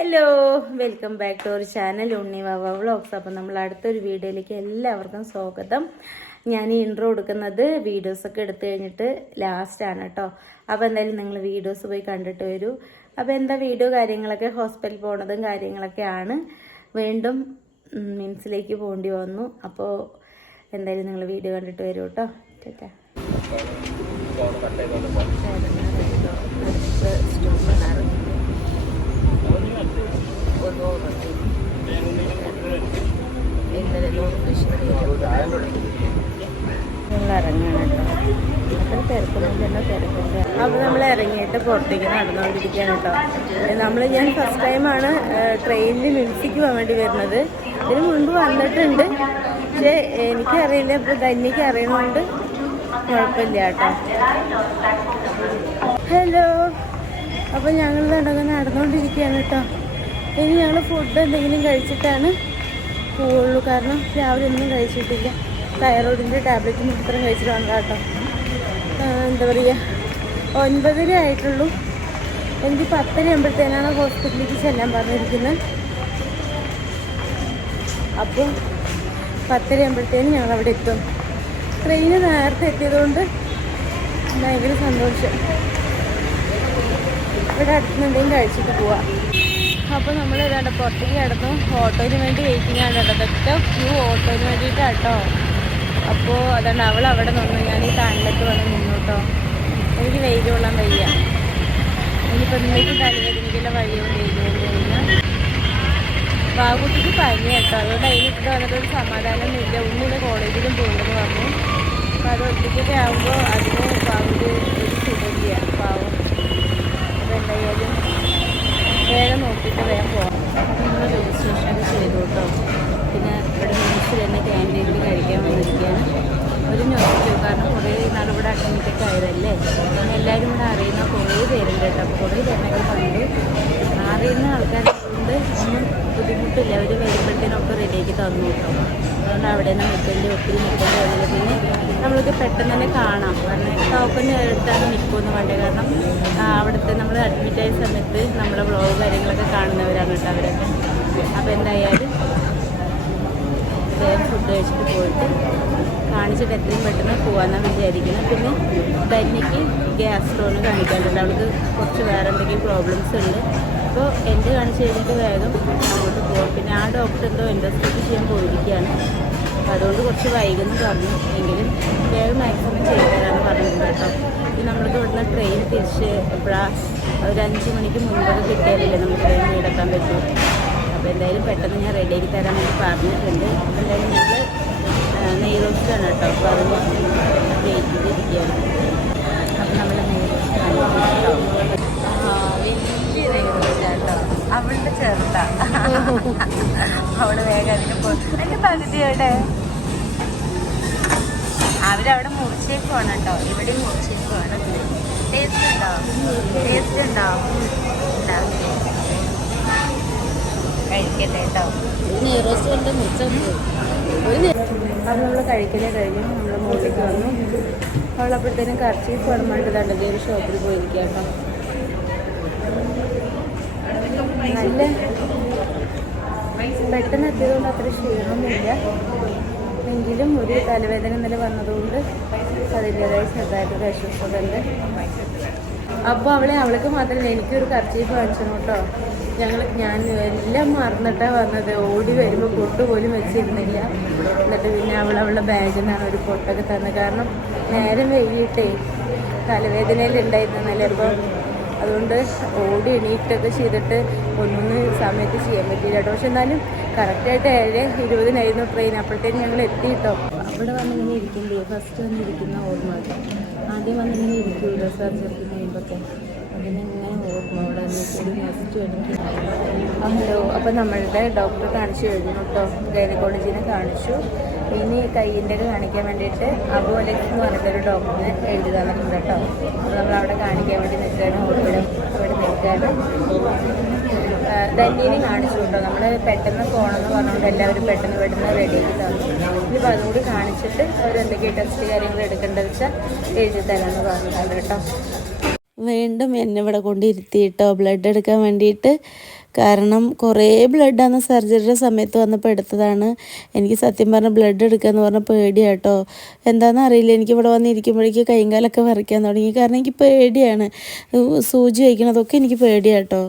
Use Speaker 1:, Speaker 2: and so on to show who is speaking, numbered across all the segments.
Speaker 1: Hello welcome back to our channel Unni Vava vlogs. അപ്പം നമ്മൾ അടുത്തൊരു വീഡിയോയിലേക്ക് എല്ലാവർക്കും സ്വാഗതം. ഞാൻ ഈ ഇൻട്രോ കൊടുക്കുന്നത് വീഡിയോസൊക്കെ എടുത്തു കഴിഞ്ഞിട്ട് ലാസ്റ്റാണ് കേട്ടോ അപ്പോൾ എന്തായാലും നിങ്ങൾ വീഡിയോസ് പോയി കണ്ടിട്ട് വരൂ. അപ്പോൾ എന്താ വീഡിയോ കാര്യങ്ങളൊക്കെ? ഹോസ്പിറ്റലിൽ പോണതും കാര്യങ്ങളൊക്കെയാണ്. വീണ്ടും മിൻസിലേക്ക് പോകേണ്ടി വന്നു. അപ്പോൾ എന്തായാലും നിങ്ങൾ വീഡിയോ കണ്ടിട്ട് വരൂ കേട്ടോ ചേട്ടാ അപ്പോൾ നമ്മൾ ഇറങ്ങിയിട്ട് പുറത്തേക്ക് നടന്നുകൊണ്ടിരിക്കുകയാണ് കേട്ടോ. നമ്മൾ ഞാൻ ഫസ്റ്റ് ടൈമാണ് ട്രെയിനിൽ മിൽസിക്ക് പോകാൻ വേണ്ടി വരുന്നത്. ഇതിന് മുൻപ് വന്നിട്ടുണ്ട്. പക്ഷേ എനിക്കറിയില്ല. ഇപ്പോൾ ധന്യക്ക് അറിയുന്നതുകൊണ്ട് കുഴപ്പമില്ല കേട്ടോ. ഹലോ അപ്പോൾ ഞങ്ങൾ നടന്ന് നടന്നുകൊണ്ടിരിക്കുകയാണ് കേട്ടോ. ഇനി ഞങ്ങൾ ഫുഡ് എന്തെങ്കിലും കഴിച്ചിട്ടാണ് പോവുള്ളൂ. കാരണം രാവിലെ ഒന്നും കഴിച്ചിട്ടില്ല. തൈറോയിഡിന്റെ ടാബ്ലറ്റ് മാത്രം കഴിച്ചിട്ട് വന്നതാ കേട്ടോ. എന്താ പറയുക ഒൻപതര ആയിട്ടുള്ളൂ. എനിക്ക് പത്തര ആകുമ്പോഴത്തേനാണ് ഹോസ്പിറ്റലിലേക്ക് ചെല്ലാൻ പറഞ്ഞിരിക്കുന്നത്. അപ്പോൾ പത്തര ആകുമ്പോഴത്തേനും ഞങ്ങൾ അവിടെ എത്തും. ട്രെയിൻ നേരത്തെ എത്തിയതുകൊണ്ട് ഭയങ്കര സന്തോഷം. ഇവിടെ അടുത്തുനിന്ന് എന്തെങ്കിലും കഴിച്ചിട്ട് പോവാം. അപ്പോൾ നമ്മൾ ഇതാണ്ട് പുറത്തേക്ക് കിടന്നു. ഓട്ടോയ്ക്ക് വേണ്ടി വെയിറ്റിംഗ് ആണ് കേട്ടോ. അതൊക്കെ ക്യൂ ഓട്ടോയ്ക്ക് വേണ്ടിയിട്ടാണ് കേട്ടോ. അപ്പോൾ അതാണ് അവൾ അവിടെ നിന്നു ഞാൻ ഈ താണ്ടിലേക്ക് വന്ന് നിന്നു കേട്ടോ. എനിക്ക് വെയിൽ കൊള്ളാൻ വയ്യ. ഇനിയിപ്പോൾ ഇന്നേക്ക് തലവേദനയ്ക്കുള്ള വഴിയും വെയിൽ കൊണ്ട് കഴിഞ്ഞാൽ ബാബുട്ടിക്ക് പനി കേട്ടോ. അതുകൊണ്ട് അതിനിട്ട് വന്നിട്ടൊരു സമാധാനം സമാധാനമൊന്നുമില്ല. ഒന്നുമില്ല കോളേജിലും പോകുന്നത് പറഞ്ഞു. അപ്പോൾ അത് ഒറ്റയ്ക്കൊക്കെ ആകുമ്പോൾ അതിന് പാകുട്ടി ഒരു സുഖമില്ല. പാവം. അപ്പോൾ എന്തായാലും വേഗം നോക്കിയിട്ട് വേഗം പോകാം നമ്മൾ രജിസ്ട്രേഷനൊക്കെ ചെയ്തു കേട്ടോ പിന്നെ ഇവിടെ ന്യൂസിൽ തന്നെ ക്യാന്റീനിൽ കഴിക്കാൻ വന്നിരിക്കുകയാണ്. ഒരു ന്യൂസ് കാരണം കുറേ നാൾ ഇവിടെ അഡ്മിറ്റൊക്കെ ആയതല്ലേ എല്ലാവരും ഇവിടെ അറിയുന്ന കുറേ പേരുണ്ട് കേട്ടോ. അപ്പോൾ കുറേ പേരിനൊക്കെ കണ്ടു. അറിയുന്ന ആൾക്കാരുണ്ട് ഒന്നും ബുദ്ധിമുട്ടില്ല. അവർ വരുമ്പോഴത്തേനൊക്കെ റെഡിയാക്കി തന്നു കേട്ടോ. അതുകൊണ്ട് അവിടെ നിന്ന് നിൽക്കേണ്ടി ഒത്തിരി നിൽക്കേണ്ടി വന്നത്. പിന്നെ നമ്മൾക്ക് പെട്ടെന്ന് തന്നെ കാണാം. കാരണം ടോക്കൺ എടുത്താണ് നിൽക്കുമെന്ന് വേണ്ടത് കാരണം അവിടുത്തെ നമ്മൾ അഡ്മിറ്റ് ആയ സമയത്ത് നമ്മളെ വ്ളോഗ് കാര്യങ്ങളൊക്കെ കാണുന്നവരാണ് കേട്ടോ അവരൊക്കെ. അപ്പോൾ എന്തായാലും വേഗം ഫുഡ് കഴിച്ചിട്ട് പോയിട്ട് കാണിച്ചിട്ട് എത്രയും പെട്ടെന്ന് പോകാമെന്നാണ് വിചാരിക്കുന്നത്. പിന്നെ ധന്യക്ക് ഗ്യാസ് സ്റ്റോണ് കാണിക്കാനുണ്ട്. അവൾക്ക് കുറച്ച് വേറെ എന്തെങ്കിലും പ്രോബ്ലംസ് ഉണ്ട്. അപ്പോൾ എന്റെ കാണിച്ച് കഴിഞ്ഞിട്ട് വേഗം അങ്ങോട്ട് പോകാം പിന്നെ ആ ഡോക്ടർ എന്തോ ഇൻഡസ്ട്രി ചെയ്യാൻ പോയിരിക്കുകയാണ്. അപ്പോൾ അതുകൊണ്ട് കുറച്ച് വൈകുന്നു പറഞ്ഞു. എങ്കിലും വേഗം മാക്സിമം ചെയ്തു തരാമെന്ന് പറഞ്ഞിട്ടുണ്ട് കേട്ടോ. ഇനി നമ്മൾക്ക് ഇവിടുന്ന് ട്രെയിൻ തിരിച്ച് എപ്പോഴാണ് ഒരു അഞ്ച് മണിക്ക് മുൻപൊക്കെ കിട്ടിയാലല്ലേ നമുക്ക് ട്രെയിൻ വീടെത്താൻ പറ്റൂ. അപ്പോൾ എന്തായാലും പെട്ടെന്ന് ഞാൻ റെഡിയാക്കി തരാൻ വേണ്ടി പറഞ്ഞിട്ടുണ്ട്. എന്തായാലും ഞങ്ങൾ നെയ് റോസ്റ്റാണ് കേട്ടോ. അപ്പോൾ അതിന് വെയിറ്റ് ചെയ്തിരിക്കുകയാണ് അപ്പോൾ നമ്മൾ നെയ് റോസ്റ്റ് വലിയ നെയ് റോസ്റ്റാട്ടോ അവളുടെ ചെറുതാ അവൾ വേഗം അതിന് പോകും എന്റെ പകുതി എവിടെ? അവരവിടെ മുറിച്ചേക്കുവാണ് കേട്ടോ ഇവിടെ മുറിച്ചേക്കുവാണ് ടേസ്റ്റ് ഉണ്ടോ? ടേസ്റ്റ് ഉണ്ടോ? കഴിക്കട്ടെ കഴിക്കലേ കഴിഞ്ഞു. നമ്മൾ മുകളിലേക്ക് വന്നു. അവളപ്പോഴത്തേനും കർച്ചീഫ് വേണമായിട്ട് തണ്ടത് ഒരു ഷോപ്പിൽ പോയിരിക്കാം കേട്ടോ നല്ല പെട്ടെന്ന് എത്തിയതുകൊണ്ട് അത്ര ക്ഷീണമൊന്നുമില്ല. എങ്കിലും ഒരു തലവേദന ഇന്നലെ വന്നതുകൊണ്ട് അതിന്റെതായ ചെറുതായിട്ട് അസ്വസ്ഥതയുണ്ട്. അപ്പോൾ അവളെ അവൾക്ക് മാത്രമല്ല എനിക്കൊരു കർച്ചീഫ് വാങ്ങിച്ചു കേട്ടോ. ഞങ്ങൾ ഞാൻ എല്ലാം മറന്നിട്ടാണ് വന്നത്. ഓടി വരുമ്പോൾ പൊട്ട് പോലും വെച്ചിരുന്നില്ല. എന്നിട്ട് പിന്നെ അവൾ അവളുടെ ബാഗിൽ നിന്നാണ് ഒരു പൊട്ടൊക്കെ തന്നത്. കാരണം നേരം വൈകിട്ടേ തലവേദനയിൽ ഉണ്ടായിരുന്നല്ലേ അപ്പോൾ അതുകൊണ്ട് ഓടി എണീറ്റൊക്കെ ചെയ്തിട്ട് ഒന്നൊന്ന് സമയത്ത് ചെയ്യാൻ പറ്റിയില്ല കേട്ടോ. പക്ഷെ എന്നാലും കറക്റ്റായിട്ട് ഏഴ് ഇരുപതിനായിരുന്നു ട്രെയിൻ അപ്പോഴത്തേക്കും ഞങ്ങൾ എത്തിയിട്ടോ അവിടെ വന്നിങ്ങനെ ഇരിക്കുമ്പോൾ ഫസ്റ്റ് വന്നിരിക്കുന്ന ഓർമ്മ ആദ്യം വന്നിങ്ങനെ ഇരിക്കുമല്ലോ സർജറിക്ക് കഴിയുമ്പോഴൊക്കെ അതിനെങ്ങനെ ഓർമ്മ അവിടെ ഒരു ഫസ്റ്റ് എനിക്ക് ഹലോ അപ്പം നമ്മളുടെ ഡോക്ടറെ കാണിച്ചു കഴിഞ്ഞു കേട്ടോ. ഗൈനക്കോളജിനെ കാണിച്ചു. ഇനി കയ്യിന്റെ കാണിക്കാൻ വേണ്ടിയിട്ട് അബോലക്സ് എന്ന് പറഞ്ഞിട്ടൊരു ഡോക്ടറിന് എഴുതി തന്നിട്ടുണ്ട് കേട്ടോ. അപ്പോൾ നമ്മൾ അവിടെ കാണിക്കാൻ വേണ്ടി നിൽക്കുകയാണ്. ഇവിടെ ഇവിടെ നിൽക്കുകയാണ്. ധന്യനെ കാണിച്ചു കേട്ടോ. നമ്മൾ പെട്ടെന്ന് പോകണമെന്ന് പറഞ്ഞുകൊണ്ട് എല്ലാവരും പെട്ടെന്ന് പെട്ടെന്ന് റെഡിയാക്കി തന്നു. ഇനിയിപ്പോൾ അതുകൂടി കാണിച്ചിട്ട് അവർ എന്തൊക്കെയാണ് ടെസ്റ്റ് കാര്യങ്ങൾ എടുക്കേണ്ടത് വെച്ചാൽ എഴുതി തരാമെന്ന് പറഞ്ഞിട്ടുണ്ട് കേട്ടോ.
Speaker 2: വീണ്ടും എന്നെ ഇവിടെ കൊണ്ടിരുത്തിയിട്ടോ ബ്ലഡ് എടുക്കാൻ വേണ്ടിയിട്ട് കാരണം കുറേ ബ്ലഡ് അന്ന് സർജറിയുടെ സമയത്ത് വന്നപ്പോൾ എടുത്തതാണ്. എനിക്ക് സത്യം പറഞ്ഞാൽ ബ്ലഡ് എടുക്കുക എടുക്കാന്ന് പറഞ്ഞാൽ പേടിയാട്ടോ. എന്താണെന്ന് അറിയില്ല. എനിക്ക് ഇവിടെ വന്നിരിക്കുമ്പോഴേക്ക് കൈയും കാലൊക്കെ വരയ്ക്കാൻ തുടങ്ങി. കാരണം എനിക്ക് പേടിയാണ്. സൂചി വയ്ക്കണതൊക്കെ എനിക്ക് പേടിയാട്ടോ.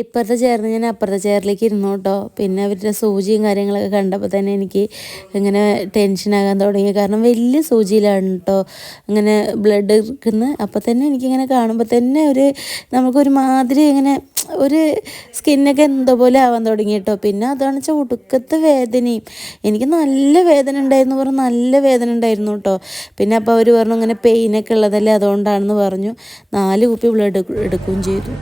Speaker 2: ഇപ്പുറത്തെ ചെയറിന് ഞാൻ അപ്പുറത്തെ ചെയറിലേക്ക് ഇരുന്നു കേട്ടോ. പിന്നെ അവരുടെ സൂചിയും കാര്യങ്ങളൊക്കെ കണ്ടപ്പോൾ തന്നെ എനിക്ക് ഇങ്ങനെ ടെൻഷനാകാൻ തുടങ്ങി. കാരണം വലിയ സൂചിയിലാണ് കേട്ടോ. ഇങ്ങനെ ബ്ലഡ് എടുക്കുന്നത് അപ്പോൾ തന്നെ എനിക്കിങ്ങനെ കാണുമ്പോൾ തന്നെ ഒരു നമുക്കൊരു മാതിരി ഇങ്ങനെ ഒരു സ്കിന്നൊക്കെ എന്തോ പോലെ ആവാൻ തുടങ്ങി കേട്ടോ. പിന്നെ അതാണ് വെച്ചാൽ ഒടുക്കത്തെ വേദനയും. എനിക്ക് നല്ല വേദന ഉണ്ടായിരുന്നു പറഞ്ഞു നല്ല വേദന ഉണ്ടായിരുന്നു കേട്ടോ. പിന്നെ അപ്പോൾ അവർ പറഞ്ഞു ഇങ്ങനെ പെയിനൊക്കെ ഉള്ളതല്ലേ അതുകൊണ്ടാണെന്ന് പറഞ്ഞു. നാല് കുപ്പി ബ്ലഡ് എടുക്കുകയും ചെയ്തു.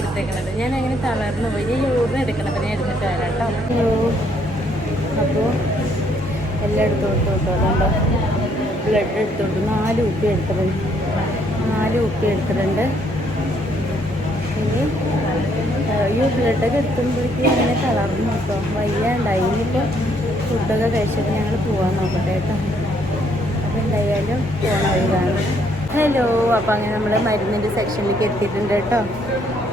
Speaker 2: എടുത്തേക്കണത്. ഞാൻ അങ്ങനെ തളർന്നു പോയി. ഞാൻ യൂറിന് എടുക്കണത് ഞാൻ എടുത്തിട്ട് വരാം കേട്ടോ. അപ്പോൾ എല്ലാം ബ്ലഡ് എടുത്തോട്ട് നാല് കുപ്പി എടുത്തിട്ടുണ്ട്. നാല് കുപ്പി എടുത്തിട്ടുണ്ട്.
Speaker 1: ഈ ബ്ലഡൊക്കെ എത്തുമ്പോഴേക്കും അങ്ങനെ തളർന്നു കേട്ടോ. വയ്യാണ്ടായി ഇനിയിപ്പോൾ ഫുഡൊക്കെ കഴിച്ചിട്ട് ഞങ്ങൾ പോകാൻ നോക്കട്ടെ കേട്ടോ. അപ്പോൾ എന്തായാലും പോകണ ഹലോ. അപ്പോൾ അങ്ങനെ നമ്മൾ മരുന്നിന്റെ സെക്ഷനിലേക്ക് എത്തിയിട്ടുണ്ട് കേട്ടോ.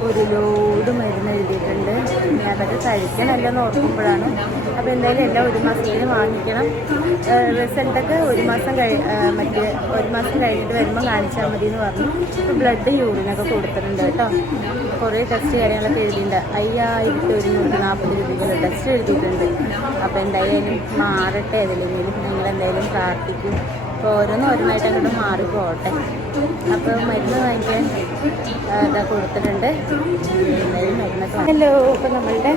Speaker 1: ഒരു ലോഡ് മരുന്ന് എഴുതിയിട്ടുണ്ട്. ഇനി അതൊക്കെ കഴിക്കണമല്ലെന്ന് ഓർക്കുമ്പോഴാണ്. അപ്പോൾ എന്തായാലും എല്ലാം ഒരു മാസത്തിന് വാങ്ങിക്കണം. റിസൾട്ടൊക്കെ ഒരു മാസം കഴി മറ്റേ ഒരു മാസം കഴിഞ്ഞിട്ട് വരുമ്പോൾ കാണിച്ചാൽ മതി എന്ന് പറഞ്ഞു ഇപ്പോൾ ബ്ലഡ് യൂറിനൊക്കെ കൊടുത്തിട്ടുണ്ട് കേട്ടോ. കുറേ ടെസ്റ്റ് കാര്യങ്ങളൊക്കെ എഴുതിയിട്ടുണ്ട്. അയ്യായിരത്തി ഒരുന്നൂറ്റി നാൽപ്പത് രൂപയ്ക്കുള്ള ടെസ്റ്റ് എഴുതിയിട്ടുണ്ട്. അപ്പോൾ എന്തായാലും മാറട്ടെ അതിലെങ്കിലും. നിങ്ങളെന്തായാലും പ്രാർത്ഥിക്കും. അപ്പോൾ ഓരോന്നും ഓരോന്നായിട്ട് അങ്ങോട്ട് മാറി പോകട്ടെ. അപ്പോൾ മരുന്ന് വാങ്ങിക്കാൻ ഇതാ കൊടുത്തിട്ടുണ്ട്. ഹലോ ഇപ്പം നമ്മളുടെ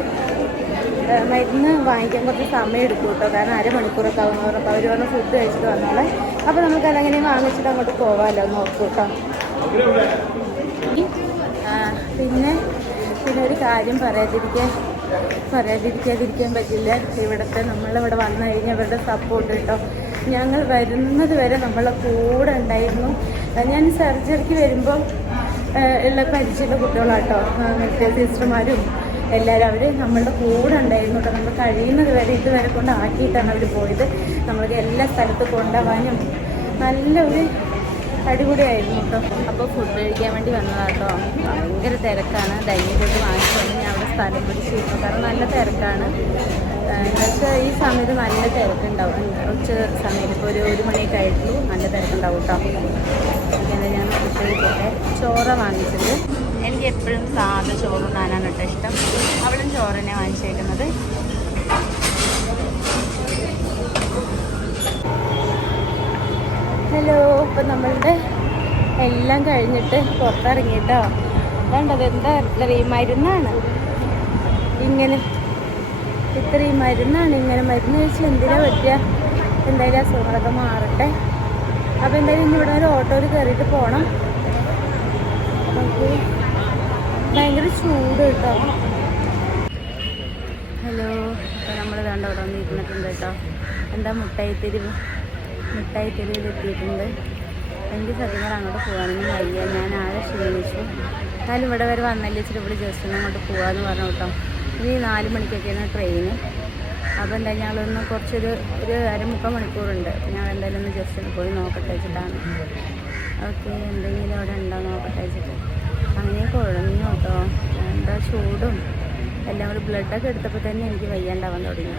Speaker 1: മരുന്ന് വാങ്ങിക്കാൻ കുറച്ച് സമയം എടുക്കും കേട്ടോ. കാരണം അരമണിക്കൂറൊക്കെ ആവുന്ന പറഞ്ഞപ്പോൾ അവർ പറഞ്ഞ ഫുഡ് കഴിച്ചിട്ട് വന്നോളെ. അപ്പോൾ നമുക്ക് അതങ്ങനെ വാങ്ങിച്ചിട്ട് അങ്ങോട്ട് പോകാമല്ലോ നോക്കൂട്ടോ പിന്നെ പിന്നെ ഒരു കാര്യം പറയാതിരിക്കാൻ പറയാതിരിക്കാതിരിക്കാൻ പറ്റില്ല. ഇവിടുത്തെ നമ്മളിവിടെ വന്നു കഴിഞ്ഞാൽ ഇവരുടെ സപ്പോർട്ട് കേട്ടോ. ഞങ്ങൾ വരുന്നത് വരെ നമ്മളെ കൂടെ ഉണ്ടായിരുന്നു. ഞാൻ സർജറിക്ക് വരുമ്പോൾ ഉള്ള പരിചയമുള്ള കുട്ടികളാട്ടോ മറ്റേ സിസ്റ്റർമാരും എല്ലാവരും അവർ നമ്മളുടെ കൂടെ ഉണ്ടായിരുന്നു കേട്ടോ. നമ്മൾ കഴിയുന്നത് വരെ ഇതുവരെ കൊണ്ട് ആക്കിയിട്ടാണ് അവർ പോയത്. നമ്മൾക്ക് എല്ലാ സ്ഥലത്തും കൊണ്ടുപോകാനും നല്ല ഒരു അടിപൊളിയായിരുന്നു കേട്ടോ. അപ്പോൾ ഫുഡ് കഴിക്കാൻ വേണ്ടി വന്നതാട്ടോ ഭയങ്കര തിരക്കാണ്. ഡൈനിങ് കൊണ്ട് വാങ്ങിച്ചു. ഞാൻ അവിടെ സ്ഥലം പിടിച്ചിരുന്നു കാരണം നല്ല തിരക്കാണ്. പക്ഷേ ഈ സമയത്ത് നല്ല തിരക്കുണ്ടാവും. കുറച്ച് സമയത്ത് ഇപ്പോൾ ഒരു ഒരു മണിയൊക്കെ ആയിട്ടുള്ളൂ. നല്ല തിരക്കുണ്ടാവും കേട്ടോ അങ്ങനെ ഞാൻ കഴിക്കട്ടെ ചോറ വാങ്ങിച്ചത്. എനിക്ക് എപ്പോഴും സാധ ചോറ് ഉണ്ടാനാണ് കേട്ടോ ഇഷ്ടം. അവളും ചോറ് തന്നെ വാങ്ങിച്ചേക്കുന്നത്. ഹലോ ഇപ്പം നമ്മളുടെ എല്ലാം കഴിഞ്ഞിട്ട് പുറത്തിറങ്ങിയിട്ടോ വേണ്ടത് എന്താ? മരുന്നാണ് ഇങ്ങനെ ഇത്രയും മരുന്നാണ്. ഇങ്ങനെ മരുന്ന് കഴിച്ച് എന്തിനാ പറ്റുക എന്തായാലും അസുഖങ്ങളൊക്കെ മാറട്ടെ. അപ്പോൾ എന്തായാലും ഇനി ഇവിടെ ഒരു ഓട്ടോയിൽ കയറിയിട്ട് പോകണം ഭയങ്കര ചൂട് കേട്ടോ. ഹലോ അപ്പോൾ നമ്മൾ വേണ്ട ഇവിടെ വന്ന് ഇരുന്നിട്ടുണ്ട് കേട്ടോ. എന്താ മുട്ടായിത്തെരുവ് മുട്ടായിത്തെരുവിൽ എത്തിയിട്ടുണ്ട്. എനിക്ക് സത്യം പറഞ്ഞാൽ അങ്ങോട്ട് പോകാനൊന്നും വയ്യ. ഞാൻ ആരെ ക്ഷീണിച്ചു. എന്നാലും ഇവിടെ വരെ വന്നല്ലേ ഇച്ചിരി ഇവിടെ ജസ്റ്റ് ഒന്ന് അങ്ങോട്ട് പോകാമെന്ന് പറഞ്ഞു കേട്ടോ. ഇനി നാല് മണിക്കൊക്കെയാണ് ട്രെയിൻ അപ്പോൾ എന്താ ഞങ്ങളൊന്ന് കുറച്ചൊരു ഒരു അരമുക്കാൽ മണിക്കൂറുണ്ട്. ഞങ്ങൾ എന്തായാലും ഒന്ന് ജസ്റ്റ് ഒന്ന് പോയി നോക്കട്ടെ വെച്ചിട്ടാണ്. ഓക്കെ എന്തെങ്കിലും അവിടെ ഉണ്ടോ നോക്കട്ടെ വെച്ചിട്ട്. അങ്ങനെ കുഴഞ്ഞു കേട്ടോ. എന്താ ചൂടും. എല്ലാം കൂടി ബ്ലഡൊക്കെ എടുത്തപ്പോൾ തന്നെ എനിക്ക് വയ്യാണ്ടാവാൻ തുടങ്ങി.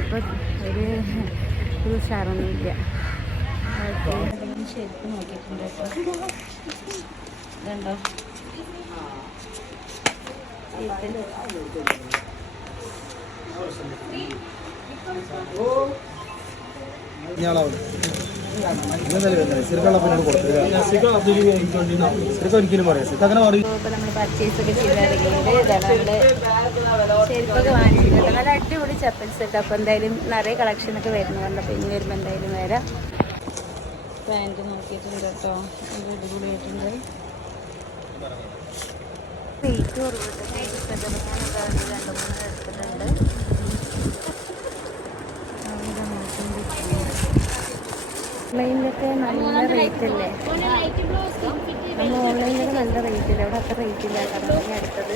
Speaker 1: ഇപ്പോൾ ഒരു ഒരു ഉഷാറൊന്നുമില്ല ശരിക്കും നോക്കിയിട്ടുണ്ട് കേട്ടോ. ഇതുണ്ടോ ഇതിൽ
Speaker 3: സിർക്ക് ഒരിക്കലും പറയാം സിർക്ക് അങ്ങനെ പറയും
Speaker 1: ഇപ്പോൾ നമ്മൾ പർച്ചേസ് ഒക്കെ ചെയ്ത് ഇറങ്ങിയത് ഇതാണ് നമ്മൾ ചെരുപ്പൊക്കെ വാങ്ങിച്ചിട്ടുണ്ട് നല്ല അടിപൊളി ചപ്പൽസ് ഉണ്ട് അപ്പോൾ എന്തായാലും നിറയെ കളക്ഷനൊക്കെ വരുന്നുണ്ട് അപ്പോൾ ഇനി വരുമ്പോ എന്തായാലും വരാം പാന്റ് നോക്കിയിട്ടുണ്ട് കേട്ടോ നല്ല അടിപൊളിയായിട്ടുണ്ട് റേറ്റ് കുറവിട്ട് രണ്ട് മൂന്ന് എടുത്തിട്ടുണ്ട് ഓൺലൈനിലൊക്കെ നല്ല റേറ്റ് അല്ലേ നമ്മൾ ഓൺലൈനിലൊക്കെ നല്ല റേറ്റ് ഇല്ല അവിടെ അത്ര റേറ്റ് ഇല്ല കാരണം അടുത്തത്.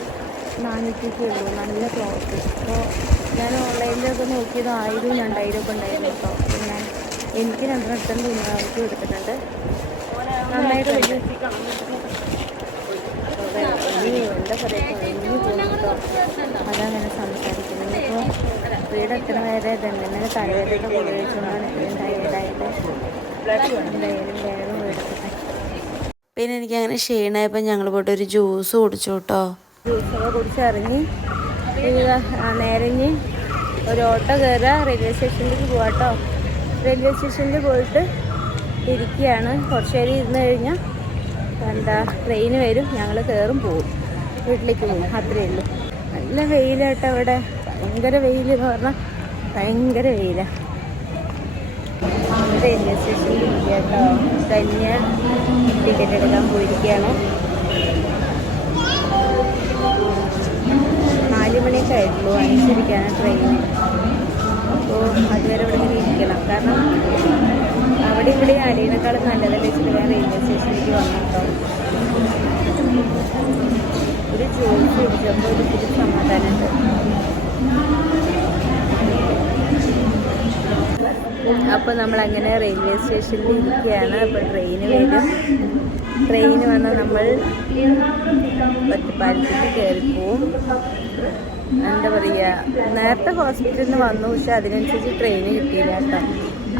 Speaker 1: നാനൂറ്റിക്ക് ഉള്ളൂ. നല്ല ക്ലോത്ത് അപ്പോൾ ഞാൻ ഓൺലൈനിലൊക്കെ നോക്കിയത് ആയിരവും രണ്ടായിരം ഒക്കെ ഉണ്ടായിരുന്നു കേട്ടോ. ഞാൻ എനിക്ക് രണ്ടെണ്ണം തുണിക്ക് എടുത്തിട്ടുണ്ട് നന്നായിട്ട് എന്താ പറയുക കുഴഞ്ഞു പോകുന്നുണ്ടോ? അതങ്ങനെ സംസാരിക്കുന്നത്. ഇപ്പോൾ വീട് എത്ര വരെ ഇന്നലെ തലവേദന ഉപയോഗിച്ചുകൊണ്ടാണ് ടയേർഡായിട്ട് എന്തായാലും വേഗം വീടെത്തട്ടെ
Speaker 4: പിന്നെ എനിക്ക് അങ്ങനെ ക്ഷീണമായപ്പോൾ ഞങ്ങൾ പോയിട്ട് ഒരു ജ്യൂസ് കുടിച്ചു കേട്ടോ
Speaker 1: ജ്യൂസൊക്കെ കുടിച്ചിറങ്ങി. നേരങ്ങി ഒരു ഓട്ടോ കയറുക റെയിൽവേ സ്റ്റേഷനിലേക്ക് പോവാം കേട്ടോ റെയിൽവേ സ്റ്റേഷനിൽ പോയിട്ട് ഇരിക്കുകയാണ് കുറച്ച് നേരം ഇരുന്ന് കഴിഞ്ഞാൽ എന്താ ട്രെയിൻ വരും. ഞങ്ങൾ കയറും പോവും. വീട്ടിലേക്ക് പോകും. അത്രയേ ഉള്ളൂ. നല്ല വെയിലാട്ടോ അവിടെ. ഭയങ്കര വെയിൽ എന്ന് പറഞ്ഞാൽ ഭയങ്കര വെയിലാണ് റെയിൽവേ സ്റ്റേഷനിൽ ഇരിക്കുക തന്നെ ടിക്കറ്റ് എടുക്കാൻ പോയിരിക്കുകയാണ്. നാല് മണിയൊക്കെ ആയിട്ടുള്ളൂ. അനുസരിക്കാണ് ട്രെയിൻ അപ്പോൾ അതുവരെ ഇവിടെ നിന്ന് ഇരിക്കണം കാരണം അവിടെ ഇവിടെ അടിയനേക്കാളും നല്ലതല്ലേ വെച്ചിട്ട് ഞാൻ റെയിൽവേ സ്റ്റേഷനിലേക്ക് വന്നിട്ടോ. ഒരു ജോലി ചോദിച്ചപ്പോൾ ഒരു സമാധാനമുണ്ട് അപ്പോൾ നമ്മളങ്ങനെ റെയിൽവേ സ്റ്റേഷനിൽ ഇരിക്കുകയാണ്. അപ്പോൾ ട്രെയിന് വരും. ട്രെയിൻ വന്നാൽ നമ്മൾ ഒറ്റപ്പാലത്തേക്ക് കയറിപ്പോവും എന്താ പറയുക നേരത്തെ ഹോസ്പിറ്റലിൽ നിന്ന് വന്നു പക്ഷെ അതിനനുസരിച്ച് ട്രെയിന് കിട്ടിയില്ല കേട്ടോ.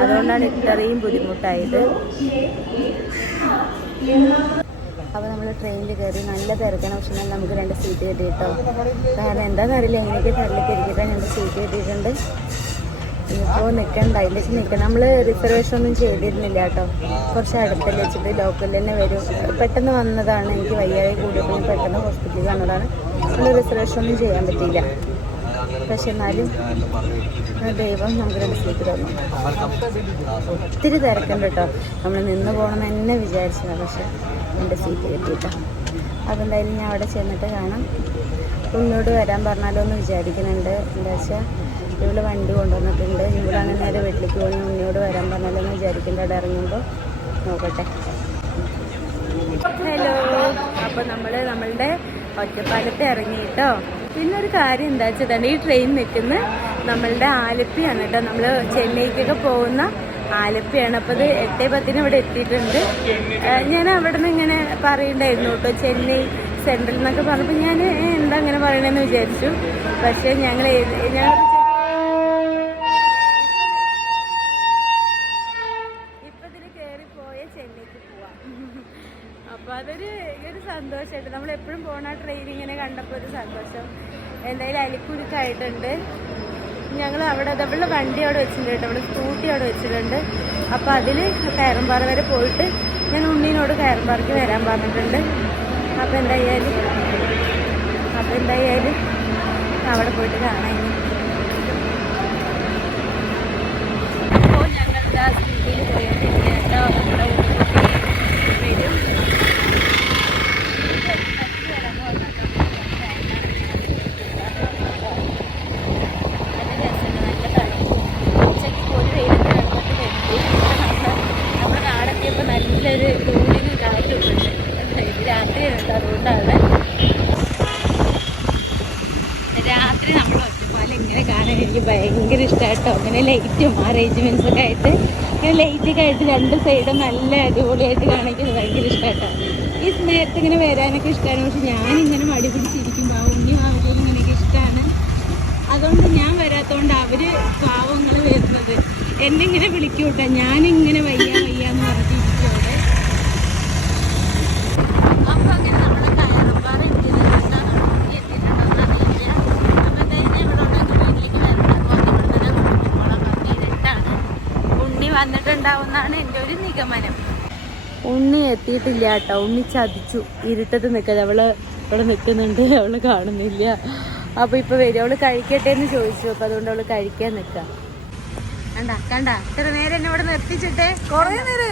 Speaker 1: അതുകൊണ്ടാണ് ഇത്രയും ബുദ്ധിമുട്ടായത്. അപ്പോൾ നമ്മൾ ട്രെയിനിൽ കയറി നല്ല തിരക്കാണ്. പക്ഷെ എന്നാൽ നമുക്ക് രണ്ട് സീറ്റ് കിട്ടി കേട്ടോ കാരണം എന്താണെന്ന് അറിയില്ല എനിക്ക് തള്ളിക്ക് ഇരിക്കട്ടെ രണ്ട് സീറ്റ് കിട്ടിയിട്ടുണ്ട്. ഇപ്പോൾ നിൽക്കണ്ട അതിൽ വെച്ച് നിൽക്കണം നമ്മൾ റിസർവേഷൻ ഒന്നും ചെയ്തിരുന്നില്ല കേട്ടോ. കുറച്ച് അടുത്തല്ല വെച്ചിട്ട് ലോക്കലിൽ തന്നെ വരും. പെട്ടെന്ന് വന്നതാണ്. എനിക്ക് വയ്യാതെ കൂടിയപ്പോൾ പെട്ടെന്ന് ഹോസ്പിറ്റലിൽ വന്നതാണ്. നമ്മൾ റിസർവേഷൻ ഒന്നും ചെയ്യാൻ പറ്റിയില്ല. പക്ഷെ ദൈവം നമുക്ക് രണ്ടു തന്നു. ഒത്തിരി തിരക്കുണ്ട് കേട്ടോ. നമ്മൾ നിന്ന് പോകണം എന്നെ തന്നെ വിചാരിച്ചതാണ് പക്ഷെ എന്റെ സീറ്റ് കിട്ടിയിട്ടോ അതെന്തായാലും ഞാൻ അവിടെ ചെന്നിട്ട് കാണാം. ഉന്നോട് വരാൻ പറഞ്ഞാലോ എന്ന് വിചാരിക്കുന്നുണ്ട്. എന്താ വെച്ചാൽ ഇവൾ വണ്ടി കൊണ്ടുവന്നിട്ടുണ്ട്. ഇവളാണ് നേരെ വീട്ടിലേക്ക് പോയി ഉണ്ണിയോട് വരാൻ പറഞ്ഞാലോ എന്ന് വിചാരിക്കുന്നുണ്ട്. അവിടെ ഇറങ്ങുമ്പോൾ നോക്കട്ടെ. ഹലോ. അപ്പോൾ നമ്മൾ നമ്മളുടെ ഒറ്റപ്പാലത്ത് ഇറങ്ങി കേട്ടോ. പിന്നെ ഒരു കാര്യം എന്താ വെച്ചിട്ടുണ്ട് ഈ ട്രെയിൻ നിൽക്കുന്ന നമ്മളുടെ ആലപ്പിയാണ് കേട്ടോ നമ്മൾ ചെന്നൈക്കൊക്കെ പോകുന്ന ആലപ്പിയാണ്. അപ്പോൾ അത് എട്ടേ പത്തിന് ഇവിടെ എത്തിയിട്ടുണ്ട്. ഞാൻ അവിടെ നിന്ന് ഇങ്ങനെ പറയണ്ടായിരുന്നു കേട്ടോ ചെന്നൈ സെൻട്രൽ എന്നൊക്കെ പറഞ്ഞപ്പോൾ ഞാൻ എന്താ അങ്ങനെ പറയണമെന്ന് വിചാരിച്ചു? പക്ഷേ ഞങ്ങൾ ഞങ്ങൾ അവിടെ അതവളുടെ വണ്ടി അവിടെ വെച്ചിട്ടുണ്ട് അവിടെ സ്കൂട്ടി അവിടെ വെച്ചിട്ടുണ്ട്. അപ്പോൾ അതിൽ കയറമ്പാറ വരെ പോയിട്ട് ഞാൻ ഉണ്ണീനോട് കയറമ്പാറയ്ക്ക് വരാൻ പറഞ്ഞിട്ടുണ്ട്. അപ്പോൾ എന്തായാലും അപ്പോൾ എന്തായാലും അവിടെ പോയിട്ട് കാണാം ഇനി അപ്പോൾ ഞങ്ങൾ ആ സ്കൂട്ടിയിൽ പോയിട്ടില്ല കേട്ടോ നമ്മുടെ ഊട്ടി വരും നല്ല രസമുണ്ട് നല്ല തണുപ്പും ഉച്ചയ്ക്ക് ഒരു വെയിലത്ത് കിടന്നിട്ട് വെട്ടി നമ്മുടെ നാടെത്തിയപ്പോൾ നല്ലൊരു കൂളിങ് കാറ്റും ഉണ്ട് ഇത് രാത്രിയാണ് കേട്ടോ അതുകൊണ്ടാണ് രാത്രി നമ്മൾ ഒറ്റപ്പാലം ഇങ്ങനെ കാണാൻ എനിക്ക് ഭയങ്കര ഇഷ്ടമായിട്ടോ അങ്ങനെ ലൈറ്റും അറേഞ്ച്മെന്റ്സ് ഒക്കെ ആയിട്ട് ഇങ്ങനെ ആയിട്ട് രണ്ട് സൈഡും നല്ല അടിപൊളിയായിട്ട് കാണിക്കുന്നത് ഭയങ്കര ഇഷ്ടമായിട്ടോ. ഈ നേരത്തെ ഇങ്ങനെ വരാനൊക്കെ ഇഷ്ടമാണ് പക്ഷെ ഞാനിങ്ങനെ മടി പിടിച്ചിരിക്കുമ്പോൾ ആ ഉണ്ണി അവരെയും ഇങ്ങനെയൊക്കെ ഇഷ്ടമാണ് അതുകൊണ്ട് ഞാൻ വരാത്തതുകൊണ്ട് അവർ പാവങ്ങൾ വരുന്നത്. എന്നെ ഇങ്ങനെ വിളിക്കൂട്ടോ? ഞാനിങ്ങനെ വയ്യ വയ്യ എന്ന് പറഞ്ഞിട്ടിരിക്കും അവിടെ അപ്പൊ അങ്ങനെ നമ്മളെ കയറുമ്പാറ എത്തിയതുകൊണ്ടാ നമ്മൾ എത്തിയിട്ടുണ്ടോന്ന് അറിയില്ല. അപ്പൊ എന്തായാലും ഞാൻ ഇവിടെ ഉണ്ടെങ്കിൽ വീട്ടിലേക്ക് വരണം. അപ്പൊ ഇവിടെ തന്നെ കൊണ്ടുപോകണം. പറഞ്ഞ് ഇരുട്ടാണ്. ഉണ്ണി വന്നിട്ടുണ്ടാവുന്നാണ് എന്റെ ഒരു നിഗമനം. ഉണ്ണി എത്തിയിട്ടില്ല കേട്ടോ. ഉണ്ണി ചതിച്ചു. ഇരുട്ടത്ത് നിൽക്കരുത്. അവൾ അവിടെ നിൽക്കുന്നുണ്ട്. അവൾ കാണുന്നില്ല. അപ്പൊ ഇപ്പൊ വരും. അവൾ കഴിക്കട്ടെ എന്ന് ചോദിച്ചു. അപ്പൊ അതുകൊണ്ട് അവൾ കഴിക്കാൻ നിൽക്കാം. കണ്ട കണ്ട. ഇത്ര നേരം എന്നെ ഇവിടെ നിർത്തിച്ചിട്ടേ?
Speaker 5: കൊറേ നേരം.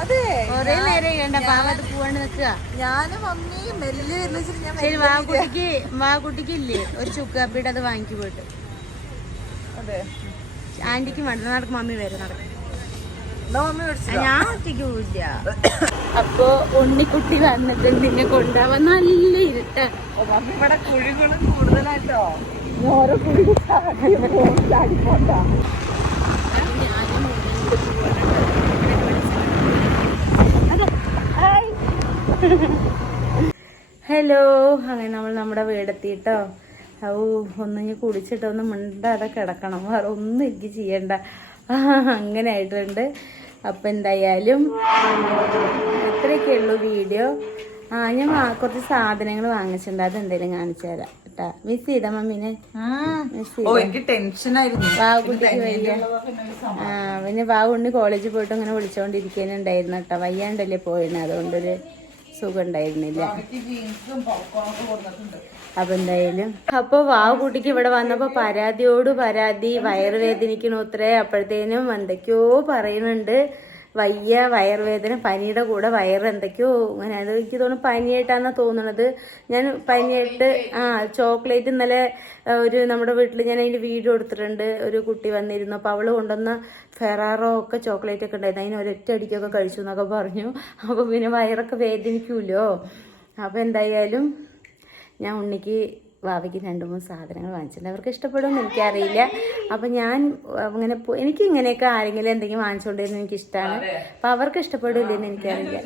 Speaker 5: അതെ.
Speaker 1: കൊറേ നേരം കണ്ട പാവത്ത് പോവാണ്ട് നിക്കുക
Speaker 5: ഞാനും ഞാൻ
Speaker 1: ശരി വാക്കുട്ടിക്ക് വാക്കുട്ടിക്ക് ഇല്ലേ? ഒരു ചുക്കാപ്പിട്ട് അത് വാങ്ങിക്കു പോയിട്ട്.
Speaker 5: അതെ.
Speaker 1: ആന്റിക്ക് വേണ്ട. നടക്കും? മമ്മി വരും നടക്കും. ഞാൻ ഒറ്റയ്ക്ക് പോയില്ല അപ്പൊ ഉണ്ണിക്കുട്ടി വന്നിട്ടുണ്ട് നിന്നെ കൊണ്ടുപോവാൻ നല്ല
Speaker 5: ഇരുട്ടാണ് ഇവിടെ കുഴികളും കൂടുതലായിട്ടോ? ഓരോ കുഴി ചാടി പോകും, ചാടി
Speaker 1: ഹലോ അങ്ങനെ നമ്മൾ നമ്മുടെ വീടെത്തിട്ടോ ഔ ഒന്ന് ഇനി കുടിച്ചിട്ട് ഒന്ന് മിണ്ടാതെ കിടക്കണം. വേറെ ഒന്നും എനിക്ക് ചെയ്യണ്ട. അങ്ങനെ ആയിട്ടുണ്ട്. അപ്പം എന്തായാലും ഇത്രയൊക്കെ ഉള്ളൂ വീഡിയോ. ആ ഞാൻ കുറച്ച് സാധനങ്ങൾ വാങ്ങിച്ചിട്ടുണ്ട്. അത് എന്തെങ്കിലും കാണിച്ചു തരാം കേട്ടാ. മിസ് ചെയ്ത മമ്മീനെ? വയ്യ. ആ പിന്നെ ബാബുണ്ണി കോളേജിൽ പോയിട്ട് അങ്ങനെ വിളിച്ചോണ്ടിരിക്കാനുണ്ടായിരുന്നു കേട്ടോ. വയ്യാണ്ടല്ലേ പോയിരുന്നു അതുകൊണ്ടൊരു സുഖം ഉണ്ടായിരുന്നില്ല. അപ്പൊ എന്തായാലും. അപ്പൊ വാവുകുട്ടിക്ക് ഇവിടെ വന്നപ്പോ പരാതിയോട് പരാതി വയറ് ഉത്രേ അപ്പോഴത്തേനും എന്തൊക്കെയോ പറയുന്നുണ്ട്. വയ്യ വയറുവേദന പനിയുടെ കൂടെ വയറ് എന്തൊക്കെയോ അങ്ങനെ അത് എനിക്ക് തോന്നുന്നു പനിയായിട്ടാണ് തോന്നുന്നത് ഞാൻ പനിയായിട്ട് ആ ചോക്ലേറ്റ് ഇന്നലെ ഒരു നമ്മുടെ വീട്ടിൽ ഞാൻ അതിന്റെ വീഡിയോ എടുത്തിട്ടുണ്ട്. ഒരു കുട്ടി വന്നിരുന്നു. അപ്പോൾ അവൾ കൊണ്ടുവന്ന ഫെറാറോ ഒക്കെ ചോക്ലേറ്റ് ഒക്കെ ഉണ്ടായിരുന്നു. അതിന് ഒരൊറ്റ അടിക്കൊക്കെ കഴിച്ചു എന്നൊക്കെ പറഞ്ഞു. അപ്പോൾ പിന്നെ വയറൊക്കെ വേദനിക്കൂലോ. അപ്പോൾ എന്തായാലും ഞാൻ ഉണ്ണിക്ക് വാവയ്ക്ക് രണ്ട് മൂന്ന് സാധനങ്ങൾ വാങ്ങിച്ചിട്ടുണ്ട്. അവർക്ക് ഇഷ്ടപ്പെടുമെന്ന് എനിക്കറിയില്ല. അപ്പം ഞാൻ അങ്ങനെ എനിക്ക് ഇങ്ങനെയൊക്കെ ആരെങ്കിലും എന്തെങ്കിലും വാങ്ങിച്ചുകൊണ്ടിരുന്ന എനിക്ക് ഇഷ്ടമാണ് അപ്പം അവർക്ക് ഇഷ്ടപ്പെടില്ലെന്ന് എനിക്കറിയില്ല.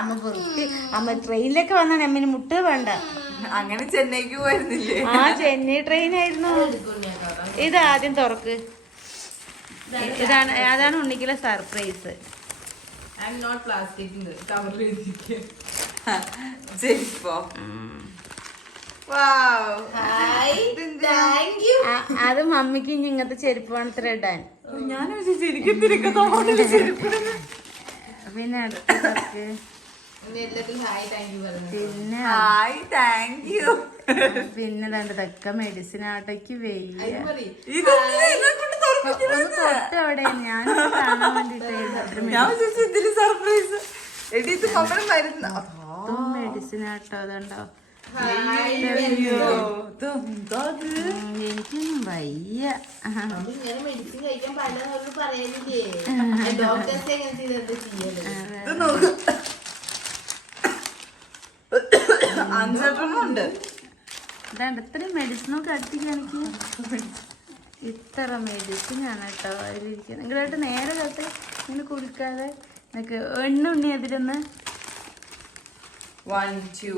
Speaker 1: അമ്മ പൊറുത്തി അമ്മ ട്രെയിനിലൊക്കെ വന്നാണ്. അമ്മന് മുട്ട് വേണ്ട.
Speaker 5: അങ്ങനെ ചെന്നൈക്ക് പോയിരുന്നില്ലേ?
Speaker 1: ആ ചെന്നൈ ട്രെയിൻ ആയിരുന്നു. ഇത് ആദ്യം തുറക്ക്. ഇതാണ് അതാണ് ഉണ്ണിക്കുള്ള സർപ്രൈസ്
Speaker 5: നോട്ട് പ്ലാസ്റ്റിക് കവറിൽ ചെരിപ്പോ
Speaker 1: അത് മമ്മിക്ക് ഇനി ഇങ്ങനത്തെ ചെരുപ്പ് വേണത്ര ഇടാൻ. പിന്നെ അടുത്ത തുറക്ക്. പിന്നെ
Speaker 5: ഹായ് താങ്ക് യു
Speaker 1: പിന്നെ രണ്ട് തക്ക മെഡിസിൻ ആട്ടയ്ക്ക് വെയ്യ. ഞാൻ
Speaker 5: വിചാരിച്ചു ഇതിൽ സർപ്രൈസ് എടി ഇത് നമ്മുടെ മരുന്ന്
Speaker 1: മെഡിസിൻ ആട്ടോ അതുണ്ടോ എനിക്കൊന്നും വയ്യ.
Speaker 5: ഉണ്ട്.
Speaker 1: ഇത്രയും മെഡിസിനൊക്കെ അടുത്തേക്ക് എനിക്ക്. ഇത്ര മേടിച്ച് ഞാൻ കേട്ടോ അതിലിരിക്കുന്നത് നിങ്ങളായിട്ട് നേരെ കേട്ട് ഇങ്ങനെ കുടിക്കാതെ നിനക്ക് എണ്ണുണ്ണി അതിലൊന്ന്.
Speaker 5: One two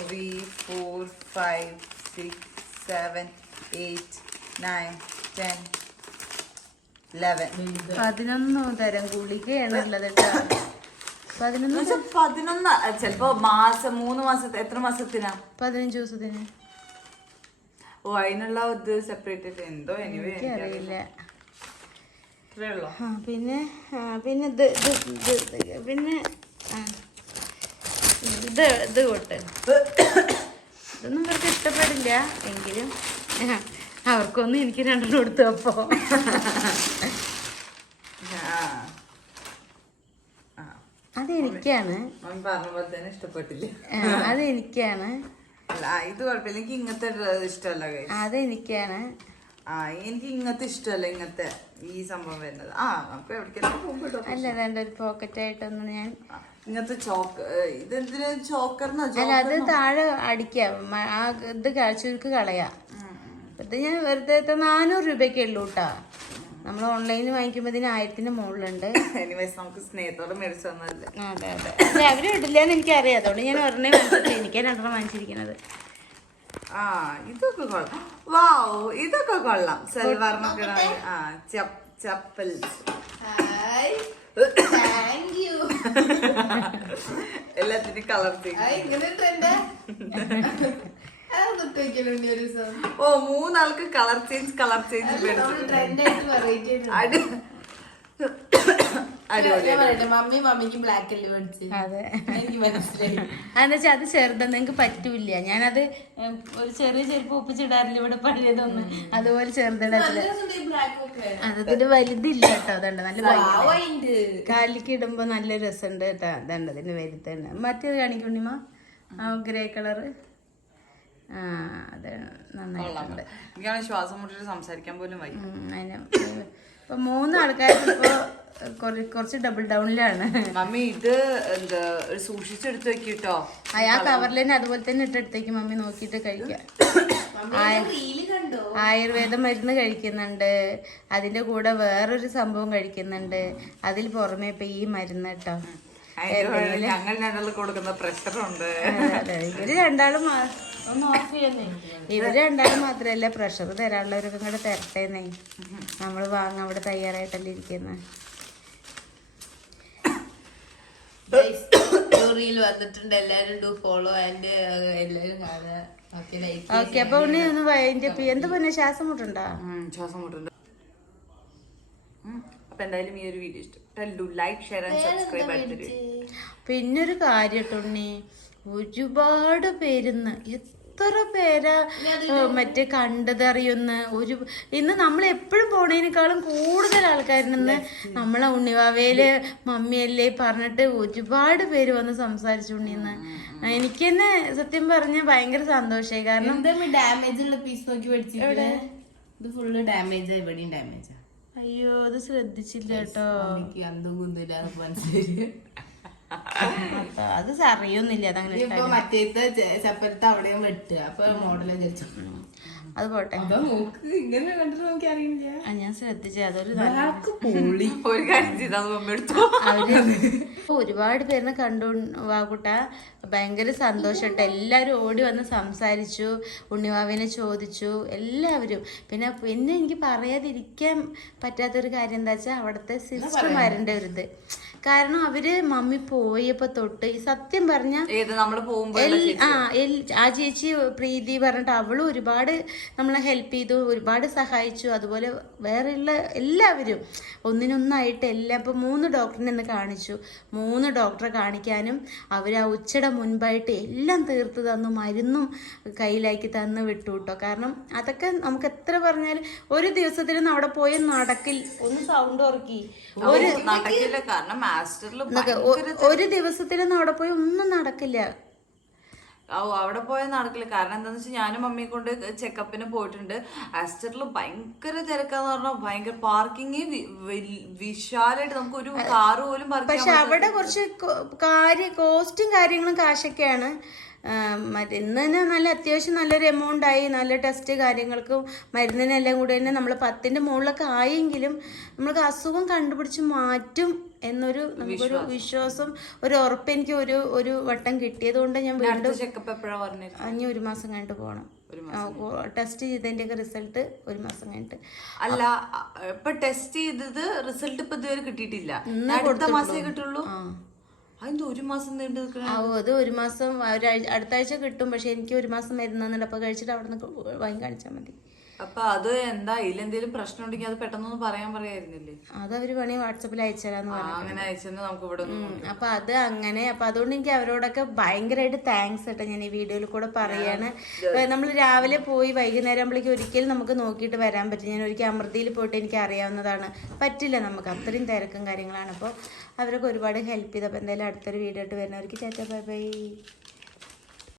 Speaker 5: three four five six seven eight nine ten eleven
Speaker 1: പതിനൊന്ന് തരം ഗുളികയാണ് ഉള്ളത് കേട്ടോ പതിനൊന്ന്
Speaker 5: പതിനൊന്ന് ചിലപ്പോ മാസം മൂന്ന് മാസത്തെ എത്ര മാസത്തിനാ?
Speaker 1: പതിനഞ്ച് ദിവസത്തിന്.
Speaker 5: ഓ അതിനുള്ള ഇത് സെപ്പറേറ്റ് എന്തോ എനിവേ
Speaker 1: എനിക്കറിയില്ല. ആ പിന്നെ പിന്നെ ഇത് ഇത് ഇത് പിന്നെ ഇത് ഇത് കൊട്ട്. ഇതൊന്നും ഇവർക്ക് ഇഷ്ടപ്പെടില്ല എങ്കിലും അവർക്കൊന്നും എനിക്ക് രണ്ടെണ്ണം കൊടുത്തു അപ്പോ. അതെനിക്കാണ്
Speaker 5: പറഞ്ഞ പോലെ തന്നെ ഇഷ്ടപ്പെട്ടില്ല.
Speaker 1: അതെനിക്കാണ്
Speaker 5: അല്ല ഇത് കുഴപ്പമില്ല. എനിക്ക് ഇങ്ങനത്തെ ഇഷ്ടമല്ല അത്
Speaker 1: എനിക്കാണ്.
Speaker 5: ആ എനിക്ക് ഇങ്ങനത്തെ ഇഷ്ടമല്ല ഇങ്ങനത്തെ ഈ സംഭവം വരുന്നത്. ആ നമുക്ക് എവിടേക്കെല്ലാം.
Speaker 1: അല്ല വേണ്ട ഒരു പോക്കറ്റ് ആയിട്ടൊന്ന് ഞാൻ
Speaker 5: ഇങ്ങനത്തെ ചോക്ക് ഇതെന്തിനു ചോക്കറിനോ
Speaker 1: അല്ല അത് താഴെ അടിക്കാം. ആ ഇത് ചുരുക്ക് കളയാം. ഇത് ഞാൻ വെറുതെ നാനൂറ് രൂപയ്ക്കുള്ളൂ കേട്ടോ നമ്മൾ ഓൺലൈനിൽ വാങ്ങിക്കുമ്പോൾ ഇതിന് ആയിരത്തിന് മുകളിലുണ്ട്.
Speaker 5: എനിവേസ് നമുക്ക് സ്നേഹത്തോടെ മേടിച്ചു തന്നതല്ലേ?
Speaker 1: അതെ അതെ. അല്ല അവർ ഇടില്ല എന്ന് എനിക്കറിയാം. അതുകൊണ്ട് ഞാൻ ഒരെണ്ണേ വാങ്ങിച്ചിട്ട് എനിക്ക് രണ്ടെണ്ണം വാങ്ങിച്ചിരിക്കുന്നത്
Speaker 5: ആ ഇതൊക്കെ കൊള്ളാം. വാവ് ഇതൊക്കെ കൊള്ളാം. സൽവാറിനൊക്കെ ഇടാൻ. ആ ചപ്പ് ചപ്പൽ. എല്ലാത്തിനും കളർ ഓ മൂന്നാൾക്ക് colour change colour change
Speaker 6: mummy മമ്മിക്ക് ബ്ലാക്ക് അല്ലേ മേടിച്ച്?
Speaker 1: അതെ.
Speaker 6: എനിക്ക് മനസ്സിലായി.
Speaker 1: അത് ചെറുതെന്ന് നിങ്ങൾക്ക് പറ്റൂല ഞാനത് ഒരു ചെറിയ ചെരുപ്പ് ഒപ്പിച്ചിടാറില്ല. ഇവിടെ പഴയതൊന്നും. അതുപോലെ ചെറുതിടത്തില്ല അതിന് വലുതില്ല കേട്ടോ. അതുണ്ട് നല്ല കാലിക്ക് ഇടുമ്പോ നല്ല രസമുണ്ട് കേട്ടോ. അതുണ്ട് അതിന് വലുതാണ് മറ്റേത് കാണിക്കുണ്ണിമ ആ ഗ്രേ കളറ് അത് നന്നായിട്ടുണ്ട്.
Speaker 5: എനിക്കാണ് ശ്വാസം മുട്ടിട്ട് സംസാരിക്കാൻ പോലും വയ്യ.
Speaker 1: അതിന് ഇപ്പൊ മൂന്ന് ആൾക്കാർക്ക് ഇപ്പൊ കുറ- കുറച്ച് ഡബിൾ ഡൗണിലാണ്
Speaker 5: മമ്മി ഇത് എന്താ ഒരു സൂക്ഷിച്ചെടുത്ത് വെക്കിട്ടോ?
Speaker 1: ആ കവറിൽ തന്നെ അതുപോലെ തന്നെ ഇട്ടെടുത്തേക്ക് മമ്മി നോക്കിയിട്ട് കഴിക്കാം. ആയുർവേദ മരുന്ന് കഴിക്കുന്നുണ്ട്. അതിന്റെ കൂടെ വേറൊരു സംഭവം കഴിക്കുന്നുണ്ട്. അതിൽ പുറമെ ഇപ്പൊ ഈ മരുന്ന് കേട്ടോ
Speaker 5: അതിന്റെ ഞങ്ങൾ കൊടുക്കുന്ന പ്രഷറുണ്ട്.
Speaker 1: ഇവർ രണ്ടാളും ഇവർ രണ്ടാളും മാത്രല്ല പ്രഷർ തരാനുള്ളവരൊക്കെ കൂടെ തരട്ടേന്നേ. നമ്മൾ വാങ്ങാൻ അവിടെ തയ്യാറായിട്ടല്ലേ ഇരിക്കുന്നത്
Speaker 6: റീൽ വന്നിട്ടുണ്ട് എല്ലാരും ഡു ഫോളോ ആൻഡ് എല്ലാരും കാണുക. ഓക്കെ
Speaker 1: അപ്പൊ ഉണ്ണി ഒന്ന് വൈൻഡ് അപ്പ് എന്ത് പിന്നെ ശ്വാസം മുട്ടുണ്ടോ?
Speaker 5: ഉം, ശ്വാസം മുട്ടുണ്ട്. അപ്പൊ എന്തായാലും ഈ ഒരു വീഡിയോ ഇഷ്ടപ്പെട്ടു ലൈക്ക് ഷെയർ ആൻഡ് സബ്സ്ക്രൈബ്
Speaker 1: പിന്നെ ഒരു കാര്യം ഉണ്ണി. ഒരുപാട് പേരുന്ന്. എത്ര പേര് മറ്റേ കണ്ടതറിയുന്ന ഒരു ഇന്ന് നമ്മൾ എപ്പോഴും പോണേനേക്കാളും കൂടുതൽ ആൾക്കാരിന്ന് നമ്മളെ ഉണ്ണിവാവയിൽ മമ്മിയല്ലേ പറഞ്ഞിട്ട് ഒരുപാട് പേര് വന്ന് സംസാരിച്ചു ഉണ്ണിന്ന്. എനിക്ക് തന്നെ സത്യം പറഞ്ഞ ഭയങ്കര സന്തോഷമായി കാരണം
Speaker 6: ഡാമേജ് ഉള്ള പീസ് നോക്കി പഠിച്ചിട്ട് ഇത് ഫുള്ള് ഡാമേജ് ഡാമേജ്
Speaker 1: അയ്യോ അത് ശ്രദ്ധിച്ചില്ല കേട്ടോ.
Speaker 6: എനിക്ക് അന്തം കുന്തില്ല മനസ്സിലായി
Speaker 1: അത് അറിയൊന്നുമില്ല അതങ്ങനെ
Speaker 6: മറ്റേത്തെ ചപ്പരത്ത് അവിടെയും വെട്ടുക. അപ്പൊ മോഡൽ വിചാരിച്ചു.
Speaker 1: അത് പോട്ടെ.
Speaker 6: ഇങ്ങനെ കണ്ടിട്ട് അറിയില്ല.
Speaker 1: ഞാൻ ശ്രദ്ധിച്ചു അതൊരു
Speaker 5: ഒരു കാര്യം
Speaker 1: ഒരുപാട് പേരിനെ കണ്ടു വാകുട്ട ഭയങ്കര സന്തോഷട്ടെ എല്ലാവരും ഓടി വന്ന് സംസാരിച്ചു ഉണ്ണിവാവിനെ ചോദിച്ചു എല്ലാവരും. പിന്നെ പിന്നെ എനിക്ക് പറയാതിരിക്കാൻ പറ്റാത്തൊരു കാര്യം എന്താ വെച്ചാൽ അവിടുത്തെ സിസ്റ്റർമാരുടെ ഒരു ഇത് കാരണം അവർ മമ്മി പോയപ്പോ തൊട്ട്. ഈ സത്യം പറഞ്ഞ ആ ആ ചേച്ചി പ്രീതി പറഞ്ഞിട്ട് അവളും ഒരുപാട് നമ്മളെ ഹെൽപ്പ് ചെയ്തു ഒരുപാട് സഹായിച്ചു. അതുപോലെ വേറെയുള്ള എല്ലാവരും. ഒന്നിനൊന്നായിട്ട് എല്ലാം. ഇപ്പൊ മൂന്ന് ഡോക്ടറിനെ ഒന്ന് കാണിച്ചു. മൂന്ന് ഡോക്ടറെ കാണിക്കാനും അവർ ആ ഉച്ചയുടെ മുൻപായിട്ട് എല്ലാം തീർത്ത് തന്നു മരുന്നും കയ്യിലാക്കി തന്ന് വിട്ടു കേട്ടോ കാരണം അതൊക്കെ നമുക്ക് എത്ര പറഞ്ഞാൽ ഒരു ദിവസത്തിനൊന്നും അവിടെ പോയി നടക്കിൽ ഒന്ന് സൗണ്ട് ഉറക്കി.
Speaker 5: ഒരു നടക്കില്ല. കാരണം മാസ്റ്ററിൽ
Speaker 1: ഒ- ഒരു ദിവസത്തിലൊന്നും അവിടെ പോയി ഒന്നും നടക്കില്ല.
Speaker 5: ഓ അവിടെ പോയാൽ നടക്കില്ല. കാരണം എന്താണെന്ന് വെച്ചാൽ ഞാനും മമ്മിയെ കൊണ്ട് ചെക്കപ്പിന് പോയിട്ടുണ്ട്. ആസ്റ്ററിൽ ഭയങ്കര തിരക്കാന്ന് പറഞ്ഞാൽ ഭയങ്കര പാർക്കിങ് വിശാലായിട്ട് നമുക്ക് ഒരു കാർ പോലും
Speaker 1: പക്ഷെ അവിടെ കുറച്ച് കാര്യ കോസ്റ്റും കാര്യങ്ങളും കാശൊക്കെയാണ്. മറ്റ് ഇന്ന് തന്നെ നല്ല അത്യാവശ്യം നല്ലൊരു എമൗണ്ട് ആയി നല്ല ടെസ്റ്റ് കാര്യങ്ങൾക്കും മരുന്നിനെല്ലാം കൂടി തന്നെ നമ്മൾ പത്തിന്റെ മുകളിലൊക്കെ ആയെങ്കിലും നമ്മൾക്ക് അസുഖം കണ്ടുപിടിച്ച് മാറ്റും എന്നൊരു നമുക്കൊരു വിശ്വാസം. ഒരു ഉറപ്പ് എനിക്ക് ഒരു ഒരു വട്ടം കിട്ടിയത് കൊണ്ട് ഞാൻ വീണ്ടും
Speaker 5: ചെക്കപ്പ് പറഞ്ഞത്
Speaker 1: ഇനി ഒരു മാസം കഴിഞ്ഞിട്ട് പോകണം ടെസ്റ്റ് ചെയ്തതിന്റെയൊക്കെ റിസൾട്ട് ഒരു മാസം കഴിഞ്ഞിട്ട്.
Speaker 5: അല്ല ഇപ്പൊ ടെസ്റ്റ് ചെയ്തത് റിസൾട്ട് ഇപ്പൊ ഇതുവരെ കിട്ടിയിട്ടില്ല. അടുത്ത മാസേ കിട്ടുള്ളൂ? ഒരു മാസം നീണ്ടു
Speaker 1: അത് ഒരു മാസം അടുത്ത ആഴ്ച കിട്ടും. പക്ഷെ എനിക്ക് ഒരു മാസം മരുന്നുണ്ട് അപ്പൊ കഴിച്ചിട്ട് അവിടെ നിന്ന് വാങ്ങി കാണിച്ചാൽ മതി.
Speaker 5: അപ്പൊ അത് എന്താ ഇതിലെന്തെങ്കിലും പ്രശ്നം ഉണ്ടെങ്കിൽ അത് പെട്ടെന്ന് പറയാൻ പറയായിരുന്നില്ലേ?
Speaker 1: അത് അവർ വേണേ വാട്സപ്പിൽ അയച്ചാലും
Speaker 5: അങ്ങനെ അയച്ചെന്ന് നമുക്ക് ഇവിടെ
Speaker 1: അപ്പൊ അത് അങ്ങനെ അപ്പൊ അതുകൊണ്ട് എനിക്ക് അവരോടൊക്കെ ഭയങ്കരമായിട്ട് താങ്ക്സ് കേട്ടോ. ഞാൻ ഈ വീഡിയോയിൽ കൂടെ പറയാണ്. നമ്മൾ രാവിലെ പോയി വൈകുന്നേരം ആകുമ്പോഴേക്കും ഒരിക്കലും നമുക്ക് നോക്കിയിട്ട് വരാൻ പറ്റും. ഞാൻ ഒരിക്കൽ അമൃതയിൽ പോയിട്ട് എനിക്ക് അറിയാവുന്നതാണ് പറ്റില്ല നമുക്ക്. അത്രയും തിരക്കും കാര്യങ്ങളാണ്. അപ്പോൾ അവരൊക്കെ ഒരുപാട് ഹെൽപ്പ് ചെയ്തു. അപ്പോൾ എന്തായാലും അടുത്തൊരു വീഡിയോ ആയിട്ട് വരുന്നവർക്ക് ചേച്ചാ ബൈ ബൈ.